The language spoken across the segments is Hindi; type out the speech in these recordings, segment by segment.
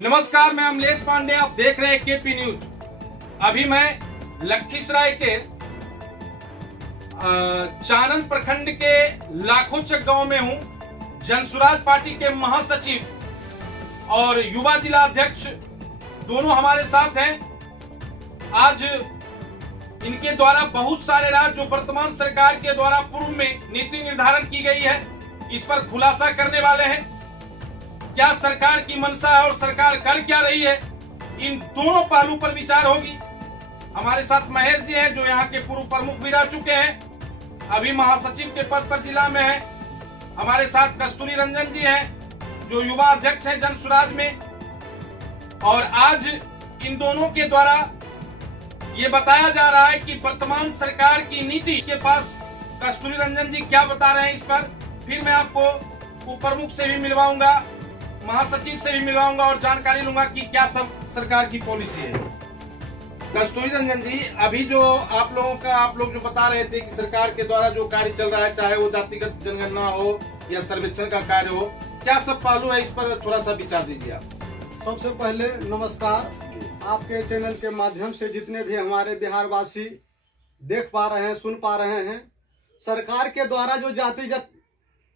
नमस्कार, मैं अमलेश पांडे, आप देख रहे हैं केपी न्यूज। अभी मैं लखीसराय के चानन प्रखंड के लाखों चक गांव में हूं। जनसुराज पार्टी के महासचिव और युवा जिला अध्यक्ष दोनों हमारे साथ हैं। आज इनके द्वारा बहुत सारे राज्य जो वर्तमान सरकार के द्वारा पूर्व में नीति निर्धारण की गई है, इस पर खुलासा करने वाले हैं। क्या सरकार की मंशा है और सरकार कर क्या रही है, इन दोनों पहलू पर विचार होगी। हमारे साथ महेश जी हैं, जो यहाँ के पूर्व प्रमुख भी रह चुके हैं, अभी महासचिव के पद पर जिला में हैं। हमारे साथ कस्तूरी रंजन जी हैं, जो युवा अध्यक्ष हैं जनसुराज में। और आज इन दोनों के द्वारा ये बताया जा रहा है कि वर्तमान सरकार की नीति के पास कस्तूरी रंजन जी क्या बता रहे हैं इस पर। फिर मैं आपको उप प्रमुख से भी मिलवाऊंगा, महासचिव से भी मिलवाऊंगा और जानकारी लूंगा कि क्या सब सरकार की पॉलिसी है। कस्तूरी रंजन जी, अभी जो आप लोग जो बता रहे थे कि सरकार के द्वारा जो कार्य चल रहा है, चाहे वो जातिगत जनगणना हो या सर्वेक्षण का कार्य हो, क्या सब पहलू है, इस पर थोड़ा सा विचार दीजिए आप। सबसे पहले नमस्कार। आपके चैनल के माध्यम से जितने भी हमारे बिहारवासी देख पा रहे हैं, सुन पा रहे हैं, सरकार के द्वारा जो जातिगत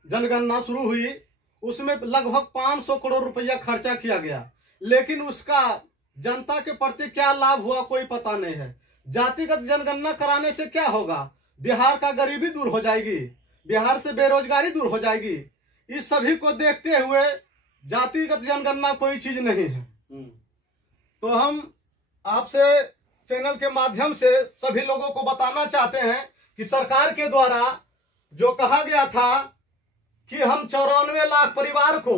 जनगणना शुरू हुई, उसमें लगभग 500 करोड़ रुपया खर्चा किया गया, लेकिन उसका जनता के प्रति क्या लाभ हुआ कोई पता नहीं है। जातिगत जनगणना कराने से क्या होगा? बिहार का गरीबी दूर हो जाएगी, बिहार से बेरोजगारी दूर हो जाएगी। इस सभी को देखते हुए जातिगत जनगणना कोई चीज नहीं है। तो हम आपसे चैनल के माध्यम से सभी लोगों को बताना चाहते हैं कि सरकार के द्वारा जो कहा गया था कि हम 94 लाख परिवार को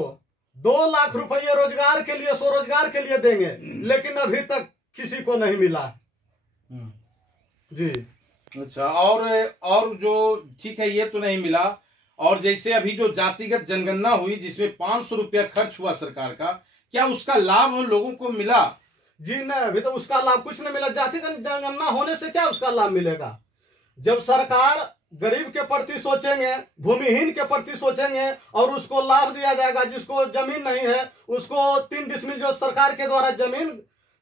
2 लाख रुपये रोजगार के लिए, स्वरोजगार के लिए देंगे, लेकिन अभी तक किसी को नहीं मिला जी। अच्छा, और जो ठीक है, ये तो नहीं मिला। और जैसे अभी जो जातिगत जनगणना हुई, जिसमें 500 रुपया खर्च हुआ सरकार का, क्या उसका लाभ उन लोगों को मिला? जी नहीं, अभी तो उसका लाभ कुछ नहीं मिला। जातिगत जनगणना होने से क्या उसका लाभ मिलेगा? जब सरकार गरीब के प्रति सोचेंगे, भूमिहीन के प्रति सोचेंगे और उसको लाभ दिया जाएगा। जिसको जमीन नहीं है उसको 3 डिसमिल जो सरकार के द्वारा जमीन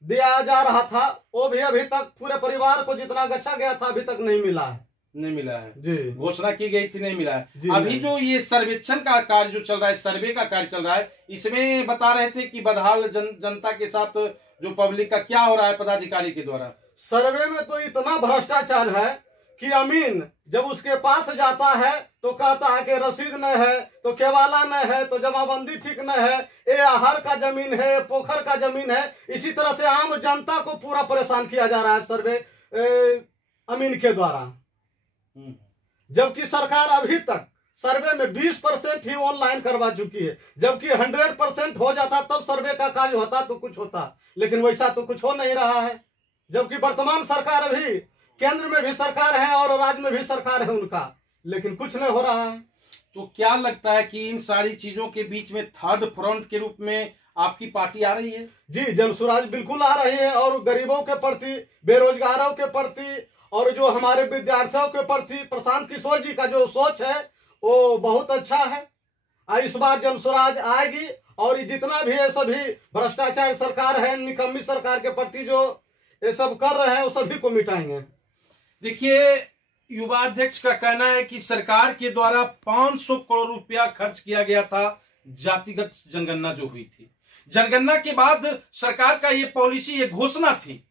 दिया जा रहा था, वो भी अभी तक पूरे परिवार को जितना गछा गया था अभी तक नहीं मिला है जी। घोषणा की गई थी, नहीं मिला है। अभी जो ये सर्वेक्षण का कार्य जो चल रहा है, सर्वे का कार्य चल रहा है, इसमें बता रहे थे कि बदहाल जनता के साथ जो पब्लिक का क्या हो रहा है पदाधिकारी के द्वारा। सर्वे में तो इतना भ्रष्टाचार है कि अमीन जब उसके पास जाता है तो कहता है कि रसीद नहीं है, तो केवाला नहीं है, तो जमाबंदी ठीक नहीं है, ये आहर का जमीन है, पोखर का जमीन है। इसी तरह से आम जनता को पूरा परेशान किया जा रहा है सर्वे अमीन के द्वारा। जबकि सरकार अभी तक सर्वे में 20% ही ऑनलाइन करवा चुकी है, जबकि 100% हो जाता तब सर्वे का कार्य होता तो कुछ होता, लेकिन वैसा तो कुछ हो नहीं रहा है। जबकि वर्तमान सरकार अभी केंद्र में भी सरकार है और राज्य में भी सरकार है उनका, लेकिन कुछ नहीं हो रहा है। तो क्या लगता है कि इन सारी चीजों के बीच में थर्ड फ्रंट के रूप में आपकी पार्टी आ रही है? जी, जनसुराज बिल्कुल आ रही है, और गरीबों के प्रति, बेरोजगारों के प्रति और जो हमारे विद्यार्थियों के प्रति प्रशांत किशोर जी का जो सोच है वो बहुत अच्छा है। इस बार जनसुराज आएगी और जितना भी है सभी भ्रष्टाचार सरकार है, निकम्मी सरकार के प्रति जो ये सब कर रहे हैं वो सभी को मिटाएंगे। देखिए, युवा अध्यक्ष का कहना है कि सरकार के द्वारा 500 करोड़ रुपया खर्च किया गया था जातिगत जनगणना जो हुई थी। जनगणना के बाद सरकार का ये पॉलिसी, ये घोषणा थी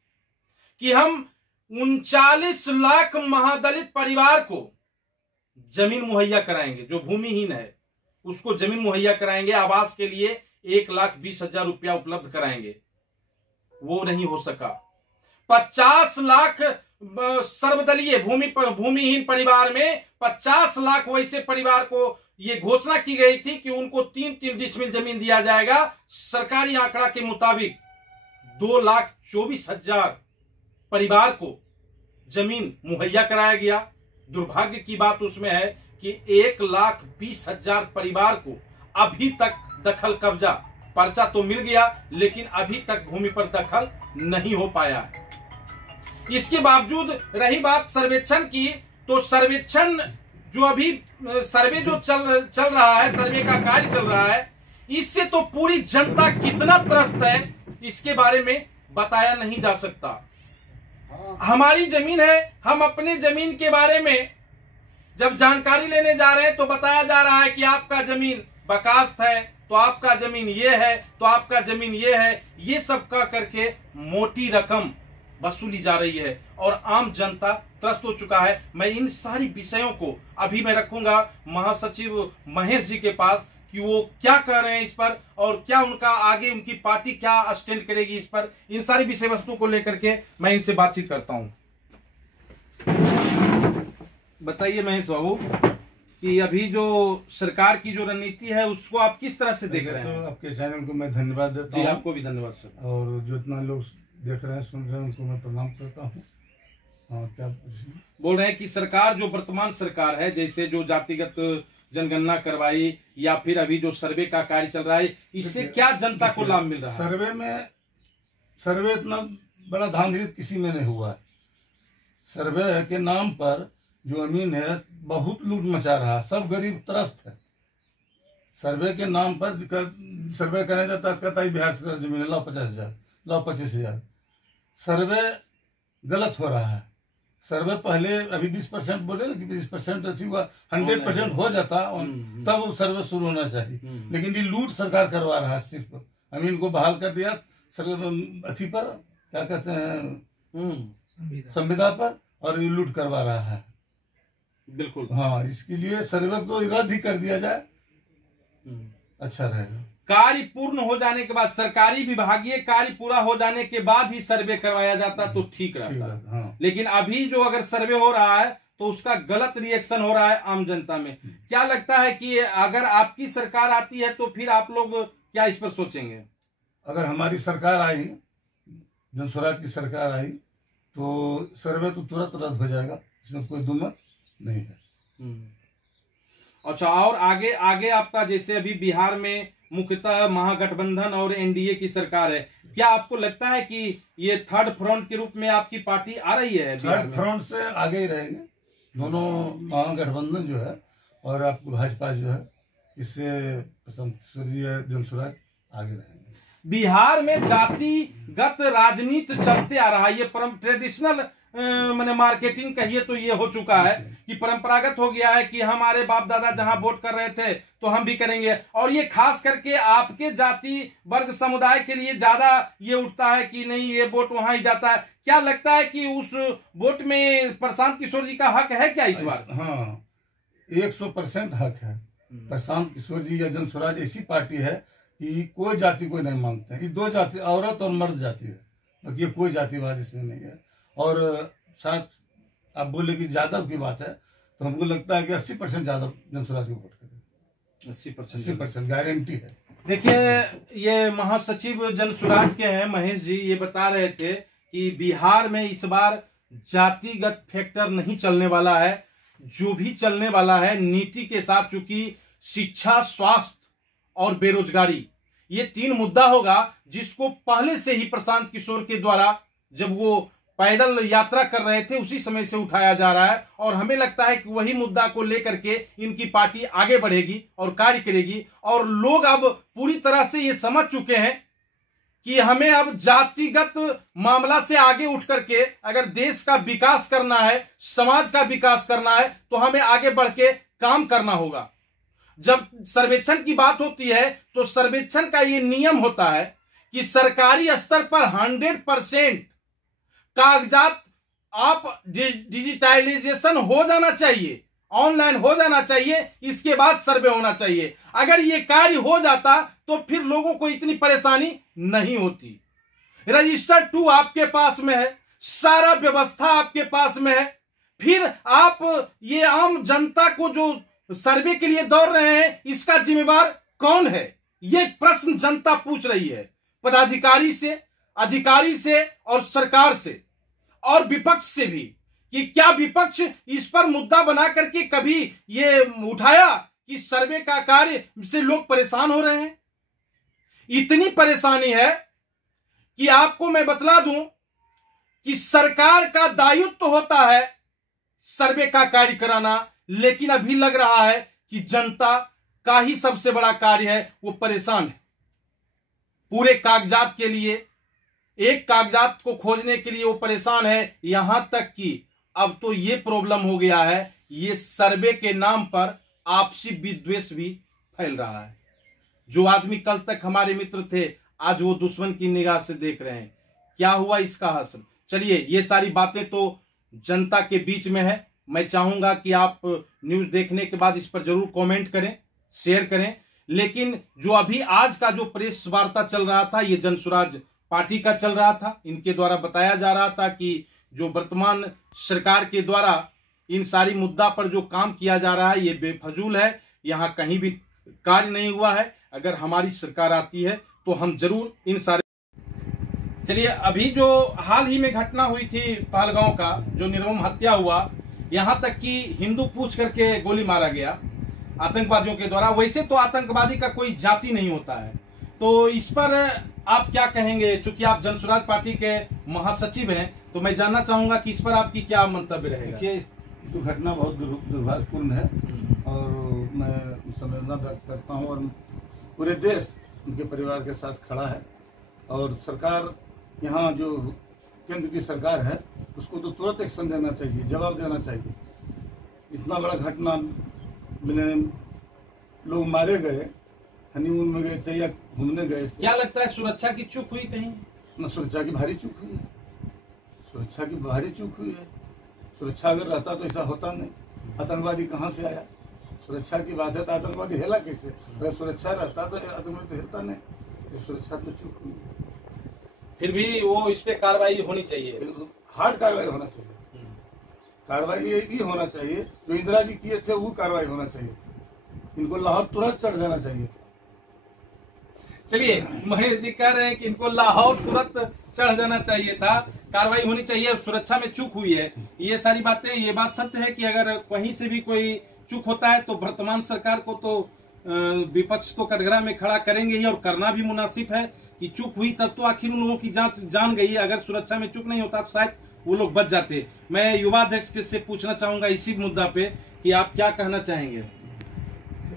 कि हम 39 लाख महादलित परिवार को जमीन मुहैया कराएंगे। जो भूमिहीन है उसको जमीन मुहैया कराएंगे, आवास के लिए 1,20,000 रुपया उपलब्ध कराएंगे। वो नहीं हो सका। 50 लाख सर्वदलीय भूमिहीन परिवार में 50 लाख वैसे परिवार को ये घोषणा की गई थी कि उनको 3-3 डिसमिल जमीन दिया जाएगा। सरकारी आंकड़ा के मुताबिक 2,24,000 परिवार को जमीन मुहैया कराया गया। दुर्भाग्य की बात उसमें है कि 1,20,000 परिवार को अभी तक दखल कब्जा, पर्चा तो मिल गया लेकिन अभी तक भूमि पर दखल नहीं हो पाया है। इसके बावजूद रही बात सर्वेक्षण की, तो सर्वेक्षण जो अभी सर्वे जो चल रहा है, सर्वे का कार्य चल रहा है, इससे तो पूरी जनता कितना त्रस्त है इसके बारे में बताया नहीं जा सकता। हमारी जमीन है, हम अपने जमीन के बारे में जब जानकारी लेने जा रहे हैं तो बताया जा रहा है कि आपका जमीन बकास्त है, तो आपका जमीन ये है, तो आपका जमीन ये है। ये सब का करके मोटी रकम वसूली जा रही है और आम जनता त्रस्त हो चुका है। मैं इन सारी विषयों को अभी मैं रखूंगा महासचिव महेश जी के पास कि वो क्या कह रहे हैं इस पर और क्या उनका आगे उनकी पार्टी क्या स्टैंड करेगी इस पर। इन सारी विषय वस्तु को लेकर के मैं इनसे बातचीत करता हूं। बताइए महेश बाबू कि अभी जो सरकार की जो रणनीति है उसको आप किस तरह से देख रहे हैं? तो आपके चैनल को मैं धन्यवाद देता हूँ। आपको भी धन्यवाद सर। और जो इतना लोग देख रहे हैं सुन रहे हैं उनको मैं प्रणाम करता हूँ। क्या बोल रहे हैं कि सरकार जो वर्तमान सरकार है, जैसे जो जातिगत जनगणना करवाई या फिर अभी जो सर्वे का कार्य चल रहा है, इससे क्या जनता को लाभ मिल रहा है? सर्वे इतना बड़ा धांधली किसी में नहीं हुआ है। सर्वे के नाम पर जो अमीन है बहुत लूट मचा रहा है, सब गरीब त्रस्त है। सर्वे के नाम पर सर्वे करने जाता कहता है बिहार से जमीन लाओ 50,000 लाओ 25,000। सर्वे गलत हो रहा है। सर्वे पहले अभी 20% बोले ना कि 20% अच्छी हुआ, 100% हो जाता तब सर्वे शुरू होना चाहिए। लेकिन ये लूट सरकार करवा रहा है, सिर्फ अमीन को बहाल कर दिया सर्वे अथी पर, क्या कहते हैं, संविदा पर, और ये लूट करवा रहा है। बिल्कुल हाँ, इसके लिए सर्वे को रद्द ही कर दिया जाए, अच्छा रहेगा। कार्य पूर्ण हो जाने के बाद, सरकारी विभागीय कार्य पूरा हो जाने के बाद ही सर्वे करवाया जाता तो ठीक रहता। हाँ। लेकिन अभी जो अगर सर्वे हो रहा है तो उसका गलत रिएक्शन हो रहा है आम जनता में। क्या लगता है कि अगर आपकी सरकार आती है तो फिर आप लोग क्या इस पर सोचेंगे? अगर हमारी सरकार आई, जन स्वराज की सरकार आई, तो सर्वे तो तुरंत रद्द हो जाएगा, इसमें कोई दुमत नहीं है। अच्छा, और आगे आगे आपका जैसे अभी बिहार में मुख्यतः महागठबंधन और एनडीए की सरकार है, क्या आपको लगता है कि ये थर्ड फ्रंट के रूप में आपकी पार्टी आ रही है? थर्ड फ्रंट से आगे ही रहेंगे दोनों महागठबंधन जो है और आपको भाजपा जो है, इससे जन स्वराज आगे रहेंगे। बिहार में जातिगत राजनीति चलते आ रहा है, ये ट्रेडिशनल मैंने मार्केटिंग कहिए तो ये हो चुका है कि परंपरागत हो गया है कि हमारे बाप दादा जहां वोट कर रहे थे तो हम भी करेंगे। और ये खास करके आपके जाति वर्ग समुदाय के लिए ज्यादा ये उठता है कि नहीं ये वोट वहां ही जाता है। क्या लगता है कि उस वोट में प्रशांत किशोर जी का हक है क्या इस बार? हाँ, 100% हक है। प्रशांत किशोर जी या जन स्वराज ऐसी पार्टी है कि कोई जाति को नहीं मांगते हैं। ये दो जाति, औरत और मर्द जाति है, बाकी ये कोई जातिवाद इसमें नहीं है। और साथ आप बोले कि यादव की बात है तो हमको लगता है कि 80% यादव जन स्वराज को वोट करें। 80% गारंटी है। देखिए, ये महासचिव जन स्वराज के हैं महेश जी, ये बता रहे थे कि बिहार में इस बार जातिगत फैक्टर नहीं चलने वाला है। जो भी चलने वाला है नीति के साथ, चूंकि शिक्षा, स्वास्थ्य और बेरोजगारी ये 3 मुद्दा होगा जिसको पहले से ही प्रशांत किशोर के द्वारा जब वो पैदल यात्रा कर रहे थे उसी समय से उठाया जा रहा है। और हमें लगता है कि वही मुद्दा को लेकर के इनकी पार्टी आगे बढ़ेगी और कार्य करेगी। और लोग अब पूरी तरह से ये समझ चुके हैं कि हमें अब जातिगत मामला से आगे उठ करके अगर देश का विकास करना है, समाज का विकास करना है, तो हमें आगे बढ़ के काम करना होगा। जब सर्वेक्षण की बात होती है तो सर्वेक्षण का ये नियम होता है कि सरकारी स्तर पर 100% कागजात आप डिजिटाइजेशन हो जाना चाहिए, ऑनलाइन हो जाना चाहिए, इसके बाद सर्वे होना चाहिए। अगर ये कार्य हो जाता तो फिर लोगों को इतनी परेशानी नहीं होती। रजिस्टर 2 आपके पास में है, सारा व्यवस्था आपके पास में है, फिर आप ये आम जनता को जो सर्वे के लिए दौड़ रहे हैं इसका जिम्मेवार कौन है? ये प्रश्न जनता पूछ रही है पदाधिकारी से, अधिकारी से और सरकार से और विपक्ष से भी, कि क्या विपक्ष इस पर मुद्दा बना करके कभी ये उठाया कि सर्वे का कार्य से लोग परेशान हो रहे हैं। इतनी परेशानी है कि आपको मैं बतला दूं कि सरकार का दायित्व तो होता है सर्वे का कार्य कराना, लेकिन अभी लग रहा है कि जनता का ही सबसे बड़ा कार्य है, वो परेशान है। पूरे कागजात के लिए, एक कागजात को खोजने के लिए वो परेशान है। यहां तक कि अब तो ये प्रॉब्लम हो गया है, ये सर्वे के नाम पर आपसी विद्वेष भी फैल रहा है। जो आदमी कल तक हमारे मित्र थे, आज वो दुश्मन की निगाह से देख रहे हैं। क्या हुआ इसका हासिल? चलिए, ये सारी बातें तो जनता के बीच में है। मैं चाहूंगा कि आप न्यूज देखने के बाद इस पर जरूर कमेंट करें, शेयर करें। लेकिन जो अभी आज का जो प्रेस वार्ता चल रहा था, ये जनसुराज पार्टी का चल रहा था। इनके द्वारा बताया जा रहा था कि जो वर्तमान सरकार के द्वारा इन सारी मुद्दा पर जो काम किया जा रहा है, ये बेफजूल है, यहाँ कहीं भी कार्य नहीं हुआ है। अगर हमारी सरकार आती है तो हम जरूर इन सारे। चलिए, अभी जो हाल ही में घटना हुई थी पहलगांव का, जो निर्मम हत्या हुआ, यहां तक कि हिंदू पूछ करके गोली मारा गया आतंकवादियों के द्वारा। वैसे तो आतंकवादी का कोई जाति नहीं होता है, तो इस पर आप क्या कहेंगे? चूंकि आप जनसुराज पार्टी के महासचिव हैं, तो मैं जानना चाहूंगा कि इस पर आपकी क्या मंतव्य रहेगा? देखिए, तो घटना बहुत दुर्भाग्यपूर्ण है और मैं संवेदना व्यक्त करता हूं और पूरे देश उनके परिवार के साथ खड़ा है। और सरकार, यहाँ जो केंद्र की सरकार है, उसको तो तुरंत एक्शन देना चाहिए, जवाब देना चाहिए। इतना बड़ा घटना में लोग मारे गए, हनीमून में गए थे या घूमने गए थे। क्या लगता है, सुरक्षा की चूक हुई कहीं? न, सुरक्षा की भारी चूक हुई है, सुरक्षा की भारी चूक हुई है। सुरक्षा अगर रहता तो ऐसा होता नहीं। आतंकवादी कहाँ से आया? सुरक्षा की बात है तो आतंकवादी हिला कैसे? अगर सुरक्षा रहता तो आतंकवादी हिलता नहीं। सुरक्षा तो चूक हुई है। फिर भी वो इस पे कार्रवाई होनी चाहिए, हार्ड कार्रवाई होना चाहिए। कार्रवाई ये होना चाहिए जो इंदिरा जी किए थे, वो कार्रवाई होना चाहिए थी। इनको लाहौर तुरंत चढ़ जाना चाहिए था। चलिए, महेश जी कह रहे हैं कि इनको लाहौर तुरंत चढ़ जाना चाहिए था, कार्रवाई होनी चाहिए, सुरक्षा में चूक हुई है। ये सारी बातें, ये बात सत्य है कि अगर कहीं से भी कोई चूक होता है तो वर्तमान सरकार को तो विपक्ष तो कटघरा में खड़ा करेंगे ही, और करना भी मुनासिब है कि चूक हुई तब तो आखिर उन लोगों की जांच जान गई। अगर सुरक्षा में चूक नहीं होता तो शायद वो लोग बच जाते। मैं युवा अध्यक्ष से पूछना चाहूंगा इसी मुद्दा पे कि आप क्या कहना चाहेंगे?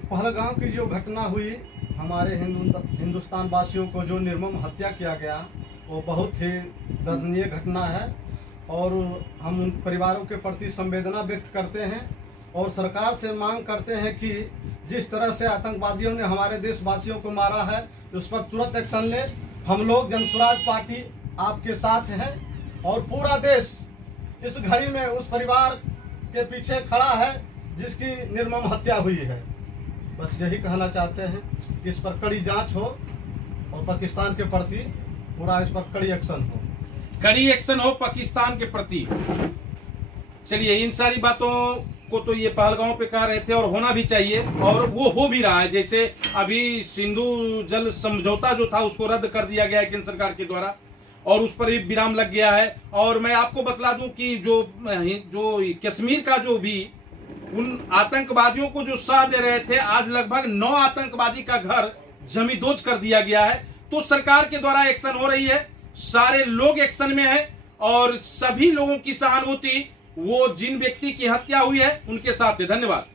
पहलगांव की जो घटना हुई, हमारे हिंदुस्तान वासियों को जो निर्मम हत्या किया गया, वो बहुत ही दर्दनीय घटना है और हम उन परिवारों के प्रति संवेदना व्यक्त करते हैं और सरकार से मांग करते हैं कि जिस तरह से आतंकवादियों ने हमारे देशवासियों को मारा है, उस पर तुरंत एक्शन ले। हम लोग जनसुराज पार्टी आपके साथ है और पूरा देश इस घड़ी में उस परिवार के पीछे खड़ा है जिसकी निर्मम हत्या हुई है। बस यही कहना चाहते हैं कि इस पर कड़ी जांच हो और पाकिस्तान के प्रति पूरा इस पर कड़ी एक्शन हो, कड़ी एक्शन हो पाकिस्तान के प्रति। चलिए, इन सारी बातों को तो ये पहलगांव पे कह रहे थे और होना भी चाहिए, और वो हो भी रहा है। जैसे अभी सिंधु जल समझौता जो था उसको रद्द कर दिया गया है केंद्र सरकार के द्वारा, और उस पर भी विराम लग गया है। और मैं आपको बतला दूं कि जो कश्मीर का जो भी उन आतंकवादियों को जो साथ दे रहे थे, आज लगभग 9 आतंकवादी का घर जमींदोज कर दिया गया है। तो सरकार के द्वारा एक्शन हो रही है, सारे लोग एक्शन में है और सभी लोगों की सहानुभूति वो जिन व्यक्ति की हत्या हुई है उनके साथ है। धन्यवाद।